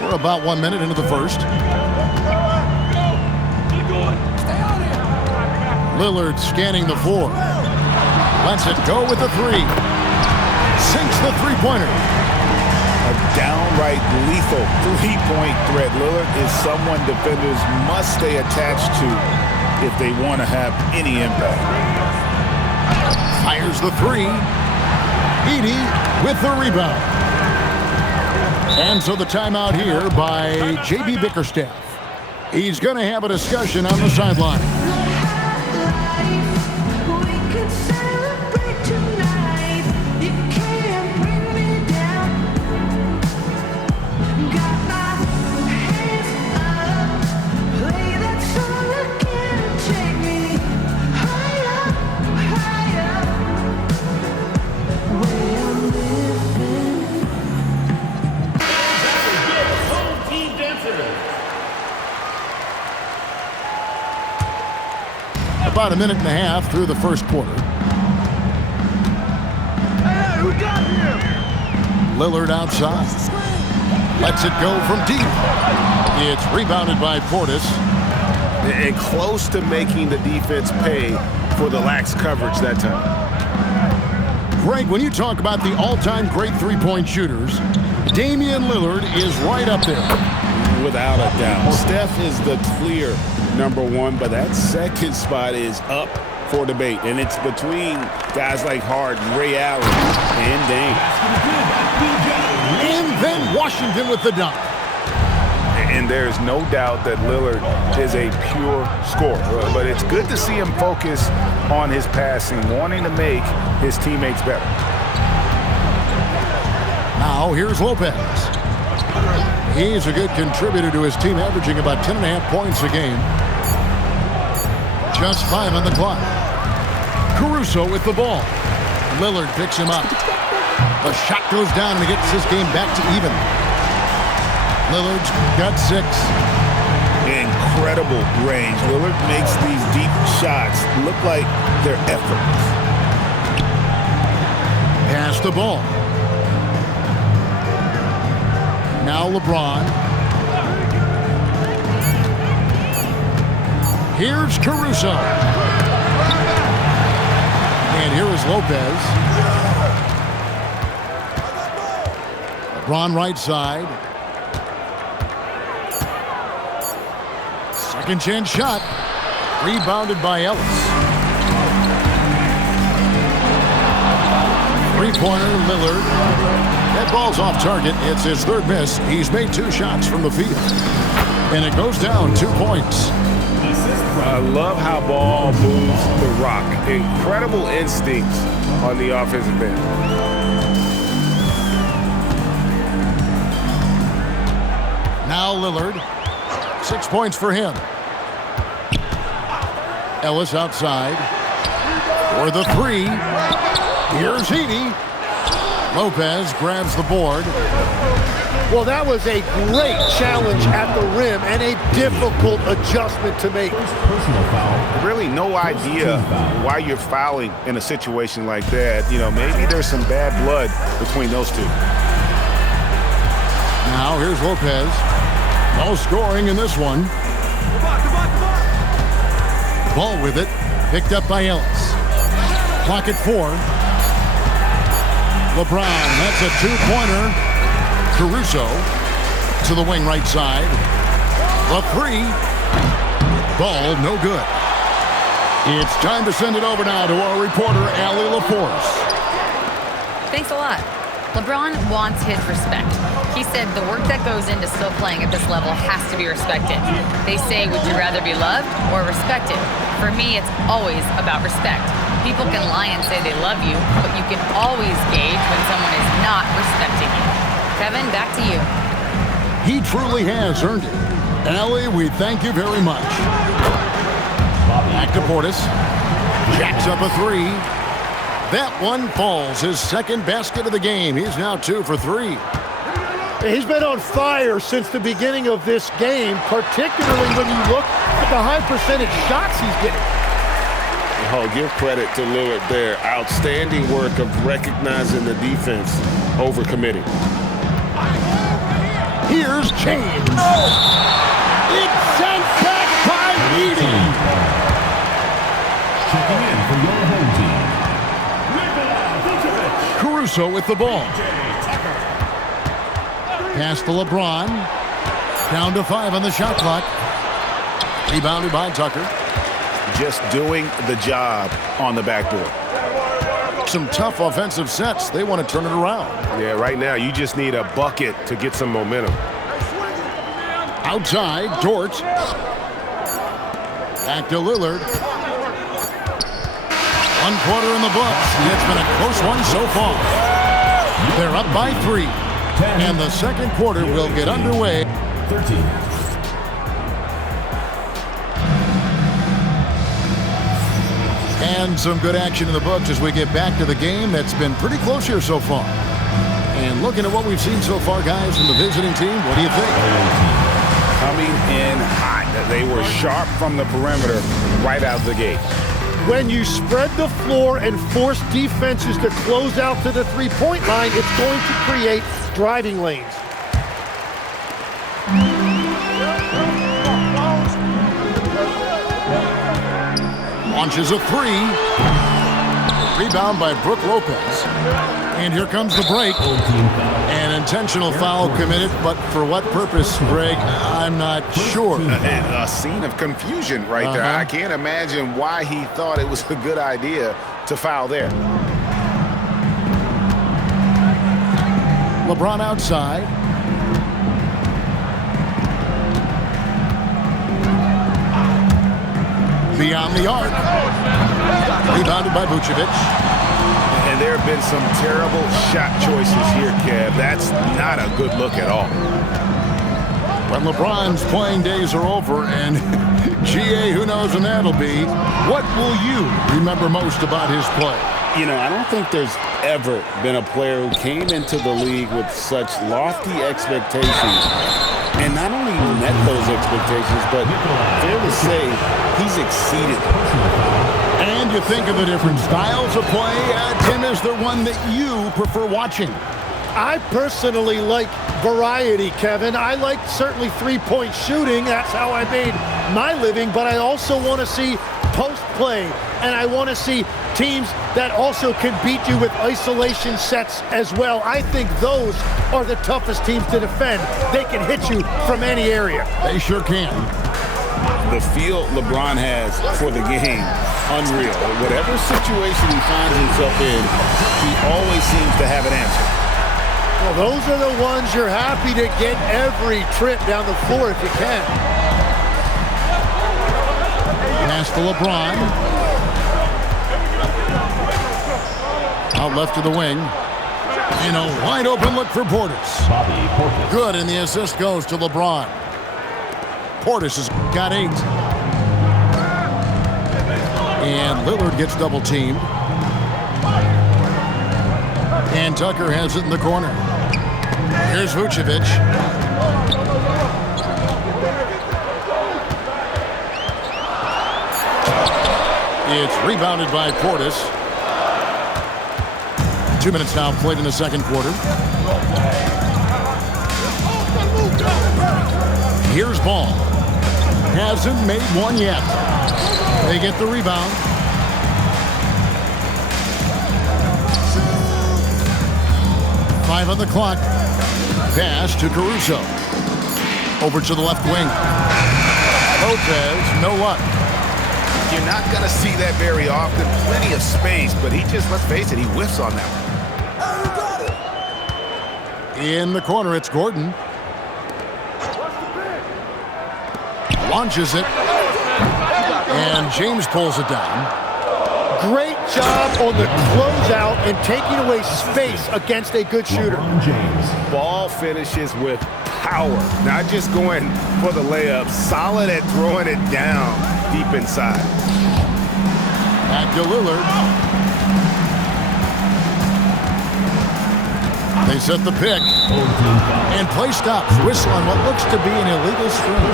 We're about 1 minute into the first. Lillard scanning the floor. Lets it go with the three. Sinks the three-pointer. A downright lethal three-point threat. Lillard is someone defenders must stay attached to if they want to have any impact. Fires the three. Edey with the rebound. And so the timeout here by J.B. Bickerstaff. He's going to have a discussion on the sideline. About a minute and a half through the first quarter. Hey, who got him? Lillard outside. Lets it go from deep. It's rebounded by Portis. And close to making the defense pay for the lax coverage that time. Greg, when you talk about the all-time great three-point shooters, Damian Lillard is right up there. Without a doubt. Steph is the clear #1, but that second spot is up for debate. And it's between guys like Harden, Ray Allen, and Dame. And then Washington with the dunk. And there's no doubt that Lillard is a pure scorer. But it's good to see him focus on his passing, wanting to make his teammates better. Now here's Lopez. He's a good contributor to his team, averaging about 10.5 points a game. Just 5 on the clock. Caruso with the ball. Lillard picks him up. The shot goes down and he gets this game back to even. Lillard's got 6. Incredible range. Lillard makes these deep shots look like they're effortless. Pass the ball. Now LeBron. Here's Caruso. And here is Lopez. LeBron right side. Second chance shot. Rebounded by Ellis. Three-pointer, Lillard. That ball's off target. It's his third miss. He's made 2 shots from the field. And it goes down 2 points. I love how ball moves the rock. Incredible instincts on the offensive end. Now Lillard. 6 points for him. Ellis outside. For the three. Here's Edey. Lopez grabs the board. Well, that was a great challenge at the rim and a difficult adjustment to make. Really no idea why you're fouling in a situation like that. You know, maybe there's some bad blood between those two. Now here's Lopez. No scoring in this one. Ball with it. Picked up by Ellis. Clock at 4. LeBron, that's a 2-pointer. Caruso to the wing right side. The three. Ball no good. It's time to send it over now to our reporter, Allie LaForce. Thanks a lot. LeBron wants his respect. He said the work that goes into still playing at this level has to be respected. They say, would you rather be loved or respected? For me, it's always about respect. People can lie and say they love you, but you can always gauge when someone is not respecting you. Kevin, back to you. He truly has earned it. Allie, we thank you very much. Back to Portis. Jacks up a three. That one falls. His second basket of the game. He's now 2 for 3. He's been on fire since the beginning of this game, particularly when you look at the high percentage shots he's getting. Oh, give credit to Lillard there. Outstanding work of recognizing the defense over committing. Here's James. It's sent back by Edie. Checking in for your home team, Caruso with the ball. Pass to LeBron. Down to 5 on the shot clock. Rebounded by Tucker. Just doing the job on the backboard. Some tough offensive sets. They want to turn it around. Yeah, right now you just need a bucket to get some momentum. Outside, Dort. Back to Lillard. 1 quarter in the books. It's been a close one so far. They're up by 3. And the second quarter will get underway. 13. And some good action in the books as we get back to the game that's been pretty close here so far. And looking at what we've seen so far, guys, from the visiting team, what do you think? Coming in hot. They were sharp from the perimeter right out the gate. When you spread the floor and force defenses to close out to the three-point line, it's going to create driving lanes. Launches a 3. Rebound by Brook Lopez. And here comes the break. An intentional foul committed, but for what purpose, Greg? I'm not sure. A scene of confusion right there. I can't imagine why he thought it was a good idea to foul there. LeBron outside. Beyond the arc. Rebounded by Vucevic. And there have been some terrible shot choices here, Kev. That's not a good look at all. When LeBron's playing days are over, and GA, who knows when that'll be, what will you remember most about his play? You know, I don't think there's ever been a player who came into the league with such lofty expectations and not only met those expectations, but fair to say, he's exceeded them. And you think of the different styles of play. Tim, is there one that you prefer watching? I personally like variety, Kevin. I like certainly three-point shooting. That's how I made my living. But I also want to see post play. And I want to see teams that also can beat you with isolation sets as well. I think those are the toughest teams to defend. They can hit you from any area. They sure can. The feel LeBron has for the game, unreal. Whatever situation he finds himself in, he always seems to have an answer. Well, those are the ones you're happy to get every trip down the floor if you can. Pass to LeBron. Out left to the wing. In a wide open look for Portis. Bobby Portis. Good, and the assist goes to LeBron. Portis has got 8. And Lillard gets double teamed. And Tucker has it in the corner. Here's Vucevic. It's rebounded by Portis. 2 minutes now played in the second quarter. Here's Ball. Hasn't made one yet. They get the rebound. Five on the clock. Pass to Caruso. Over to the left wing. Lopez, no luck. You're not going to see that very often. Plenty of space, but he just, let's face it, he whiffs on that one. In the corner, it's Gordon. Launches it. And James pulls it down. Great job on the closeout and taking away space against a good shooter. James. Ball finishes with power, not just going for the layup, solid at throwing it down deep inside. Back to Lillard. They set the pick. And play stops. Whistle on what looks to be an illegal screen.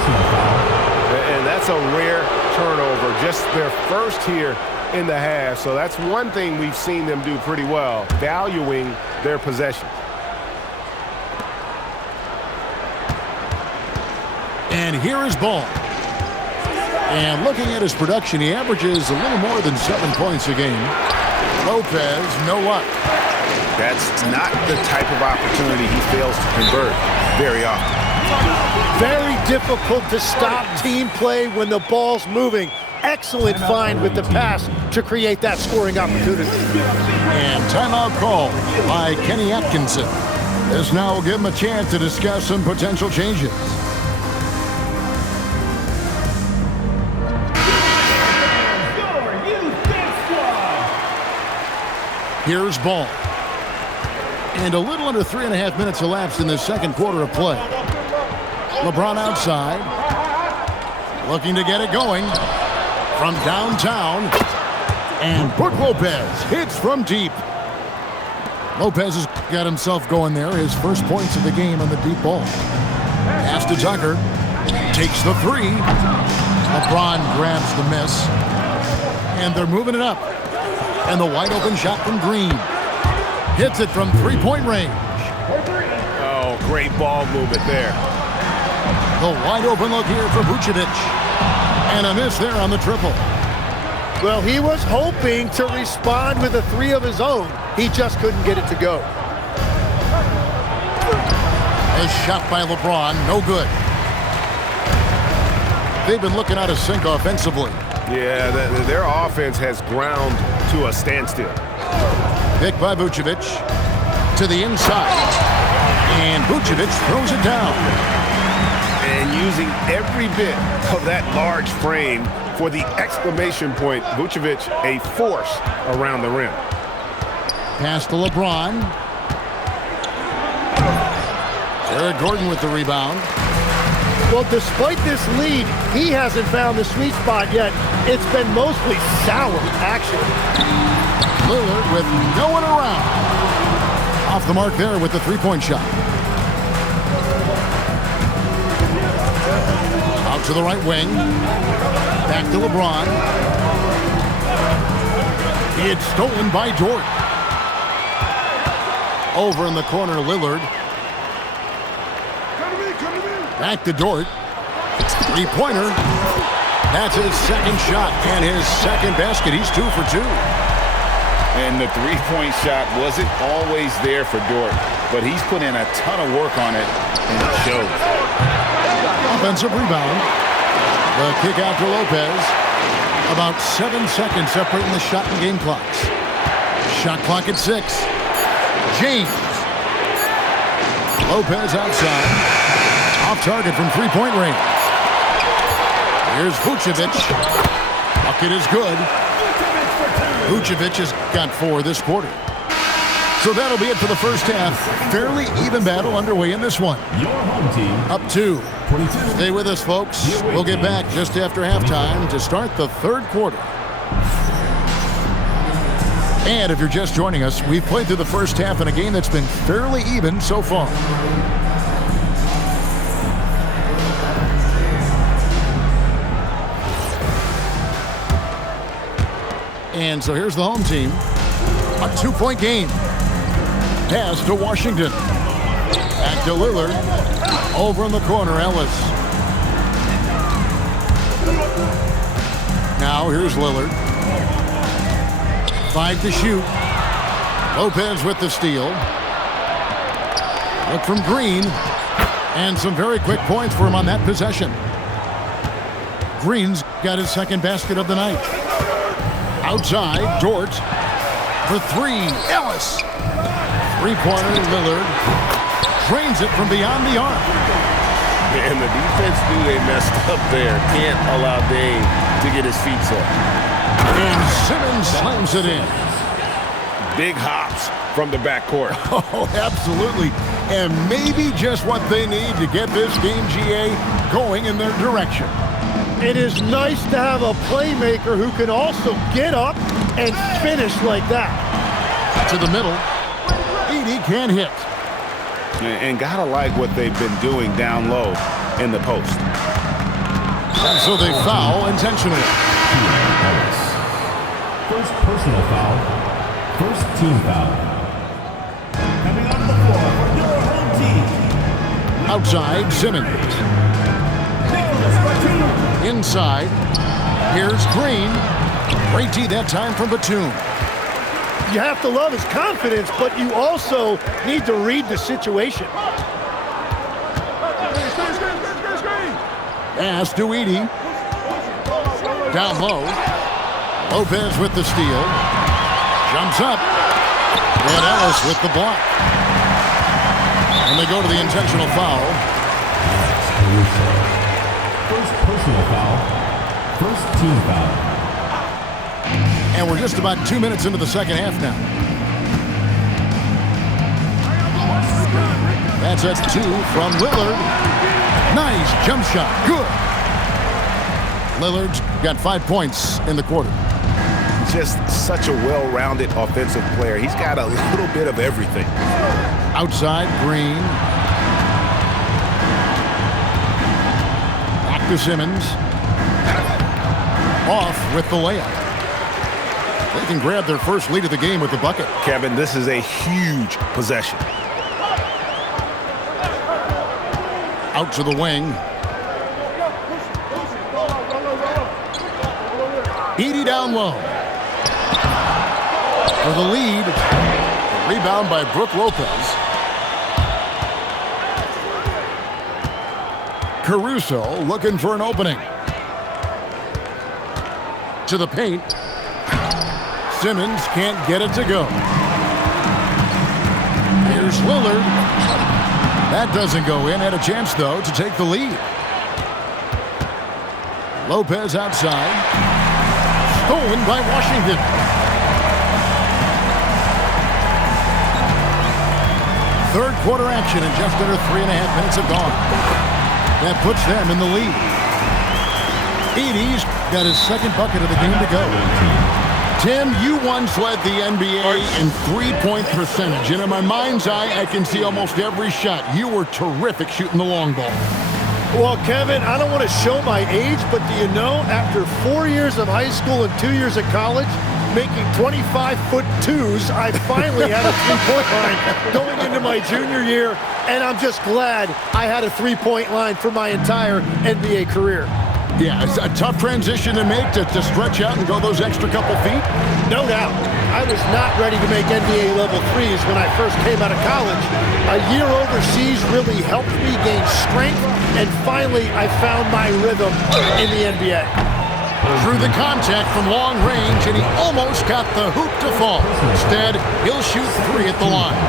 And that's a rare turnover, just their first here in the half. So that's one thing we've seen them do pretty well, valuing their possession. And here is Ball. And looking at his production, he averages a little more than 7 points a game. Lopez, no luck. That's not the type of opportunity he fails to convert very often. Very difficult to stop team play when the ball's moving. Excellent find with the pass to create that scoring opportunity. And timeout call by Kenny Atkinson. This now will give him a chance to discuss some potential changes. Here's Ball. And a little under 3.5 minutes elapsed in the second quarter of play. LeBron outside. Looking to get it going. From downtown. And Brook Lopez hits from deep. Lopez has got himself going there. His first points of the game on the deep ball. Pass to Tucker. Takes the three. LeBron grabs the miss. And they're moving it up. And the wide open shot from Green. Hits it from three-point range. Oh, great ball movement there. The wide open look here for Vucevic. And a miss there on the triple. Well, he was hoping to respond with a three of his own. He just couldn't get it to go. A shot by LeBron, no good. They've been looking out of sync offensively. Yeah, their offense has ground to a standstill. Pick by Vucevic to the inside. And Vucevic throws it down. And using every bit of that large frame for the exclamation point, Vucevic, a force around the rim. Pass to LeBron. Eric Gordon with the rebound. Well, despite this lead, he hasn't found the sweet spot yet. It's been mostly sour action. Lillard with no one around. Off the mark there with the three-point shot. Out to the right wing. Back to LeBron. It's stolen by Dort. Over in the corner, Lillard. Back to Dort. Three-pointer. That's his second shot and his second basket. He's 2 for 2. And the three-point shot wasn't always there for Dort, but he's put in a ton of work on it, and it shows. Offensive rebound. The kick out to Lopez. About 7 seconds separating the shot and game clocks. Shot clock at 6. James. Lopez outside. Off target from three-point range. Here's Vucevic. Bucket is good. Vucevic has got 4 this quarter. So that'll be it for the first half. Fairly even battle underway in this one. Your home team Up 2. 22. Stay with us, folks. We'll get back just after halftime to start the third quarter. And if you're just joining us, we've played through the first half in a game that's been fairly even so far. And so here's the home team. A 2-point game. Pass to Washington. Back to Lillard. Over in the corner, Ellis. Now here's Lillard. 5 to shoot. Lopez with the steal. Look from Green. And some very quick points for him on that possession. Green's got his second basket of the night. Outside, Dort for 3. Ellis. Three-pointer, Lillard. Drains it from beyond the arc. And the defense knew they messed up there. Can't allow Dave to get his feet set. And Simmons slams it in. Big hops from the backcourt. Oh, absolutely. And maybe just what they need to get this game, GA, going in their direction. It is nice to have a playmaker who can also get up and finish like that. To the middle. Edey can't hit. And gotta like what they've been doing down low in the post. And so they foul intentionally. First personal foul. First team foul. Coming on the floor for your home team. Outside, Simmons. Inside. Here's Green. Great D that time from Batum. You have to love his confidence, but you also need to read the situation. Pass to Edey. Down low. Lopez with the steal. Jumps up. And Ellis with the block. And they go to the intentional foul. First personal foul. First team foul. And we're just about 2 minutes into the second half now. That's a 2 from Lillard. Nice jump shot. Good. Lillard's got 5 points in the quarter. Just such a well-rounded offensive player. He's got a little bit of everything. Outside, Green. Back to Simmons. Off with the layup. They can grab their first lead of the game with the bucket. Kevin, this is a huge possession. Out to the wing. Edey down low. For the lead. Rebound by Brook Lopez. Caruso looking for an opening. To the paint. Simmons can't get it to go. Here's Lillard. That doesn't go in. Had a chance, though, to take the lead. Lopez outside. Stolen by Washington. Third quarter action, and just under 3.5 minutes have gone. That puts them in the lead. Edey's got his second bucket of the game to go. Tim, you once led the NBA in three-point percentage, and in my mind's eye, I can see almost every shot. You were terrific shooting the long ball. Well, Kevin, I don't want to show my age, but do you know, after 4 years of high school and 2 years of college, making 25-foot twos, I finally had a three-point line going into my junior year, and I'm just glad I had a three-point line for my entire NBA career. Yeah, it's a tough transition to make to stretch out and go those extra couple feet. No doubt. I was not ready to make NBA level threes when I first came out of college. A year overseas really helped me gain strength, and finally I found my rhythm in the NBA. Through the contact from long range, and he almost got the hoop to fall. Instead, he'll shoot three at the line.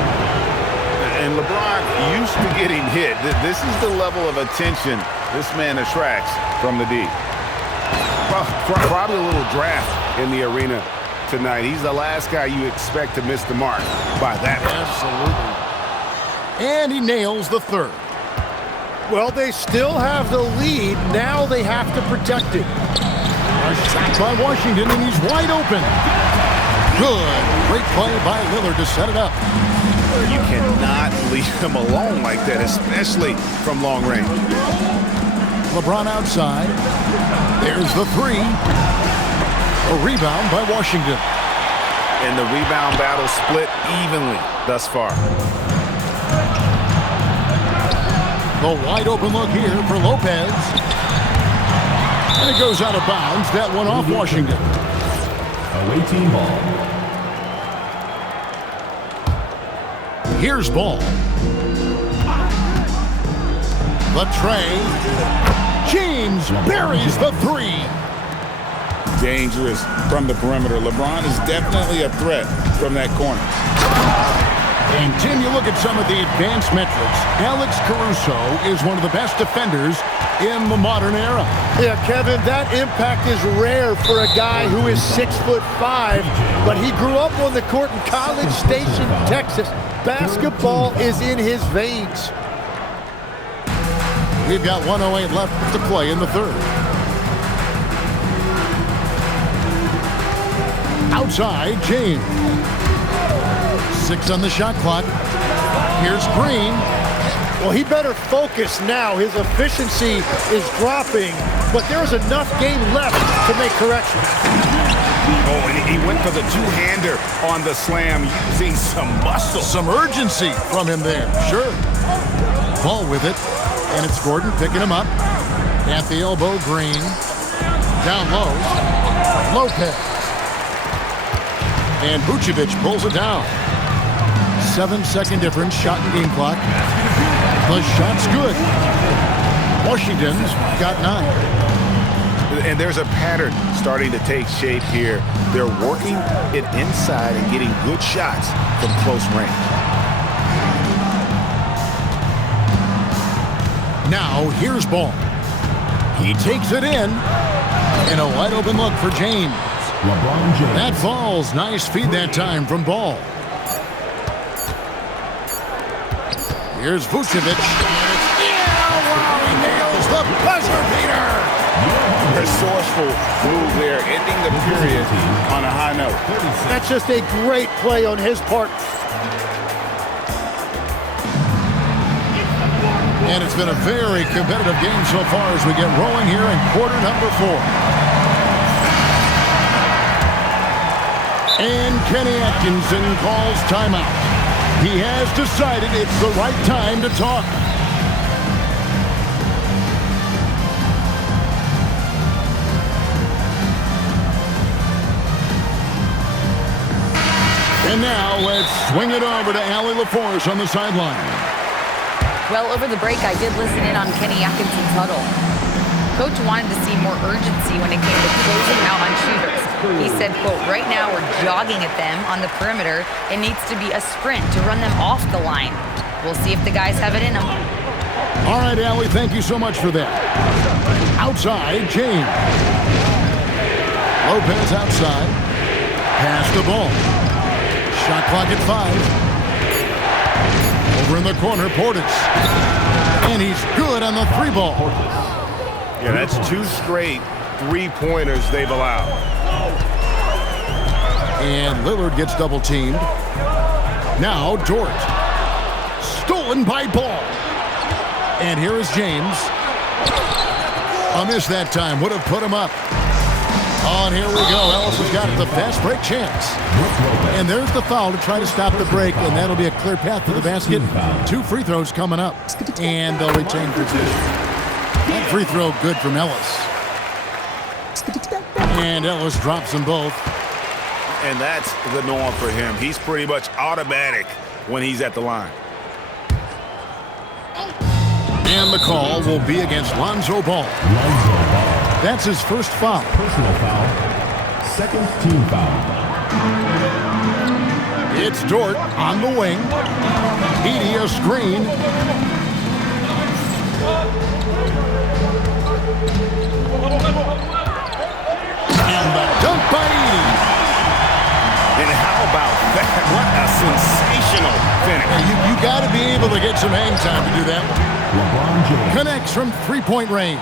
And LeBron used to getting hit. This is the level of attention this man attracts from the D. Probably a little draft in the arena tonight. He's the last guy you expect to miss the mark by that much. Absolutely. And he nails the third. Well, they still have the lead. Now they have to protect it. A shot by Washington, and he's wide open. Good. Great play by Lillard to set it up. You cannot leave him alone like that, especially from long range. LeBron outside. There's the three. A rebound by Washington. And the rebound battle split evenly thus far. The wide open look here for Lopez. And it goes out of bounds. That one off Washington. Away team ball. Here's ball. The tray. James buries the three. Dangerous from the perimeter. LeBron is definitely a threat from that corner. And Tim, you look at some of the advanced metrics. Alex Caruso is one of the best defenders in the modern era. Yeah, Kevin, that impact is rare for a guy who is 6'5", but he grew up on the court in College Station, Texas. Basketball is in his veins. We've got 1:08 left to play in the third. Outside, James. 6 on the shot clock. Here's Green. Well, he better focus now. His efficiency is dropping, but there's enough game left to make corrections. Oh, and he went for the two-hander on the slam, using some muscle. Some urgency from him there. Sure. Ball with it, and it's Gordon picking him up. At the elbow, Green. Down low, Lopez. And Vucevic pulls it down. 7-second difference, shot and game clock. The shot's good. Washington's got 9. And there's a pattern starting to take shape here. They're working it inside and getting good shots from close range. Now, here's Ball. He takes it in. And a wide open look for James. LeBron James. That falls. Nice feed that time from Ball. Here's Vucevic. Yeah, wow, he nails the buzzer beater. Resourceful move there, ending the period on a high note. That's just a great play on his part. And it's been a very competitive game so far as we get rolling here in quarter number 4. And Kenny Atkinson calls timeout. He has decided it's the right time to talk. And now let's swing it over to Allie LaForce on the sideline. Well, over the break, I did listen in on Kenny Atkinson's huddle. Coach wanted to see more urgency when it came to closing out on shooters. He said, quote, right now we're jogging at them on the perimeter. It needs to be a sprint to run them off the line. We'll see if the guys have it in them. All right, Allie, thank you so much for that. Outside, James. Lopez outside. Pass the ball. Shot clock at 5. Over in the corner, Portis. And he's good on the 3 ball. Yeah, that's 2 straight 3-pointers they've allowed. And Lillard gets double teamed. Now Dort. Stolen by Ball. And here is James. A miss that time. Would have put him up. Oh, and here we go. Ellis has got the fast break chance. And there's the foul to try to stop the break, and that'll be a clear path to the basket. 2 free throws coming up. And they'll retain position. That free throw good from Ellis. And Ellis drops them both. And that's the norm for him. He's pretty much automatic when he's at the line. And the call will be against Lonzo Ball. That's his first foul. Personal foul. Second team foul. It's Dort on the wing. Edey a screen. And the dunk by Edey. And how about that? What a sensational finish. You got to be able to get some hang time to do that one. LeBron James. Connects from 3-point range.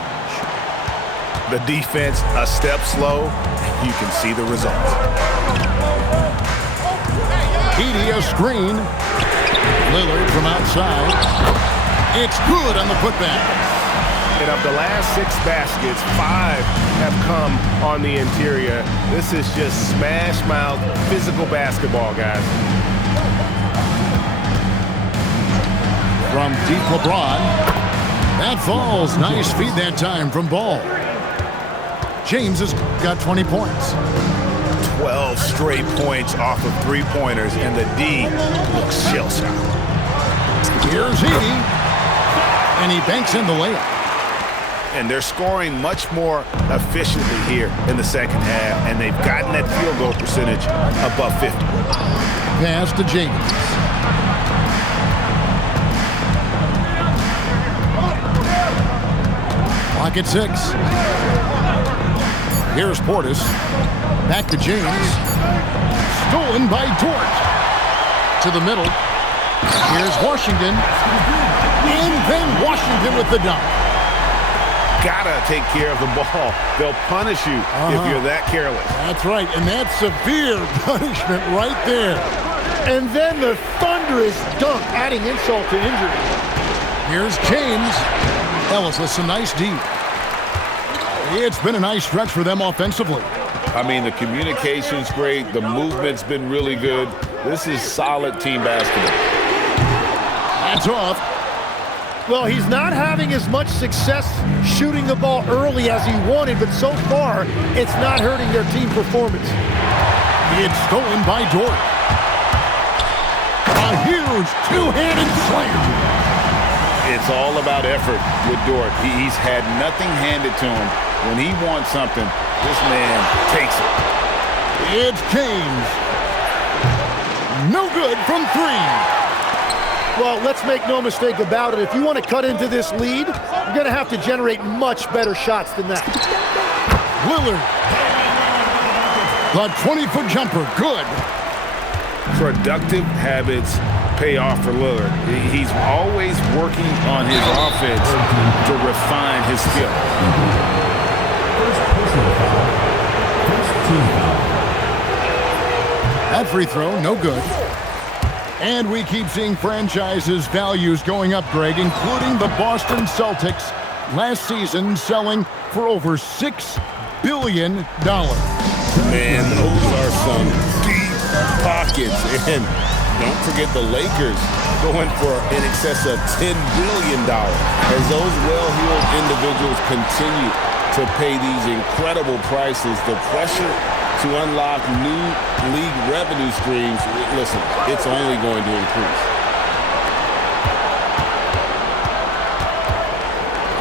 The defense a step slow. You can see the results. Edey a screen. Lillard from outside. It's good on the putback. And of the last 6 baskets, 5 have come on the interior. This is just smash mouth physical basketball, guys. From deep LeBron. That falls. Nice feed that time from Ball. James has got 20 points. 12 straight points off of 3-pointers, and the D looks shell-shocked. Here's Edey. And he banks in the layup. And they're scoring much more efficiently here in the second half, and they've gotten that field goal percentage above 50. Pass to James. Clock at 6. Here's Portis. Back to James. Stolen by Dort. To the middle. Here's Washington. And then Washington with the dunk. Gotta take care of the ball. They'll punish you if you're that careless. That's right, and that's severe punishment right there. And then the thunderous dunk, adding insult to injury. Here's James. Ellis with some nice D. It's been a nice stretch for them offensively. I mean, the communication's great. The movement's been really good. This is solid team basketball. That's off. Well, he's not having as much success shooting the ball early as he wanted, but so far, it's not hurting their team performance. It's stolen by Dort. A huge two-handed slam. It's all about effort with Dort. He's had nothing handed to him. When he wants something, this man takes it. It's James. No good from three. Well, let's make no mistake about it. If you want to cut into this lead, you're going to have to generate much better shots than that. Lillard. The 20-foot jumper, good. Productive habits pay off for Lillard. He's always working on his offense to refine his skill. First personal foul. First team foul. That free throw, no good. And we keep seeing franchises' values going up, Greg, including the Boston Celtics last season selling for over $6 billion. Man, those are some deep pockets. And don't forget the Lakers going for in excess of $10 billion. As those well-heeled individuals continue to pay these incredible prices, the pressure to unlock new league revenue streams, listen, it's only going to increase.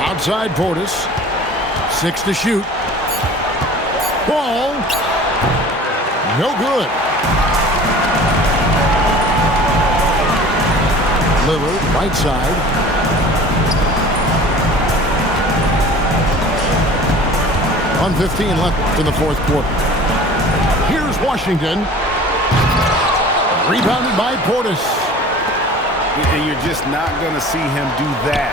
Outside Portis. 6 to shoot. Ball. No good. Lillard, right side. .1:15 left in the fourth quarter. Here's Washington. Rebounded by Portis. And you're just not going to see him do that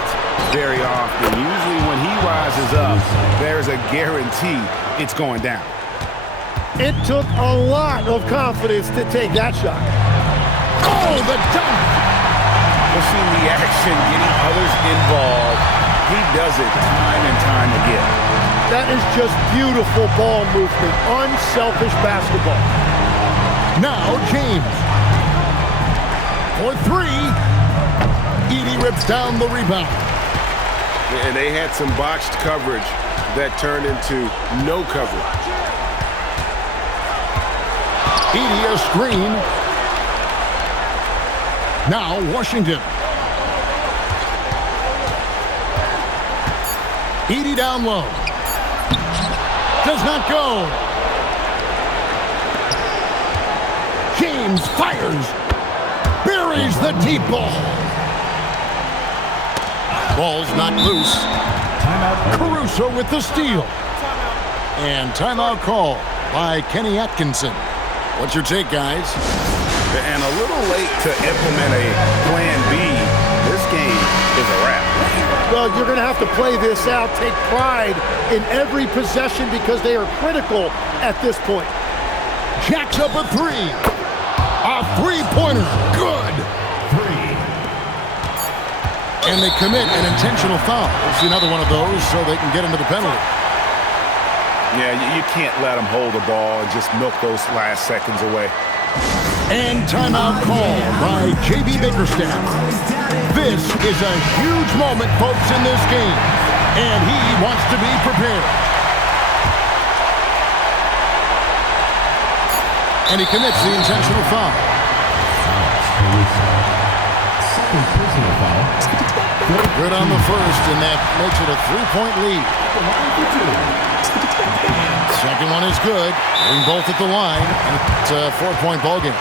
very often. Usually when he rises up, there's a guarantee it's going down. It took a lot of confidence to take that shot. Oh, the dunk! Pushing the action, getting others involved. He does it time and time again. That is just beautiful ball movement, unselfish basketball. Now James. For three. Edey rips down the rebound. And they had some botched coverage that turned into no coverage. Edey a screen. Now Washington. Edey down low. Does not go. James fires. Buries the deep ball. Ball's not loose. Timeout. Caruso with the steal. And timeout call by Kenny Atkinson. What's your take, guys? And a little late to implement a plan B. This game is a wrap. Well, you're going to have to play this out, take pride in every possession because they are critical at this point. Jacks up a three. A three-pointer. Good. Three. And they commit an intentional foul. We'll see another one of those so they can get into the penalty. Yeah, you can't let them hold the ball and just milk those last seconds away. And timeout call by J.B. Bickerstaff. This is a huge moment, folks, in this game. And he wants to be prepared. And he commits the intentional foul. Second personal foul. Good on the first, and that makes it a three-point lead. Second one is good. Bring both at the line, and it's a four-point ball game.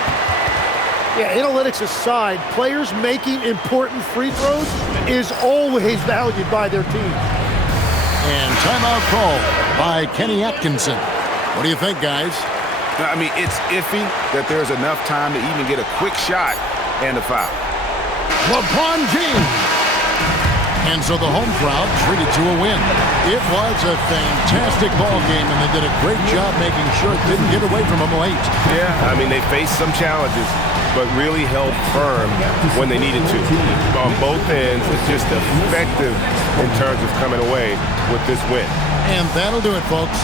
Yeah, analytics aside, players making important free throws is always valued by their team. And timeout call by Kenny Atkinson. What do you think, guys? I mean, it's iffy that there's enough time to even get a quick shot and a foul. LeBron James. And so the home crowd treated to a win. It was a fantastic ball game, and they did a great job making sure it didn't get away from them late. Yeah, I mean, they faced some challenges, but really held firm when they needed to. On both ends, it's just effective in terms of coming away with this win. And that'll do it, folks.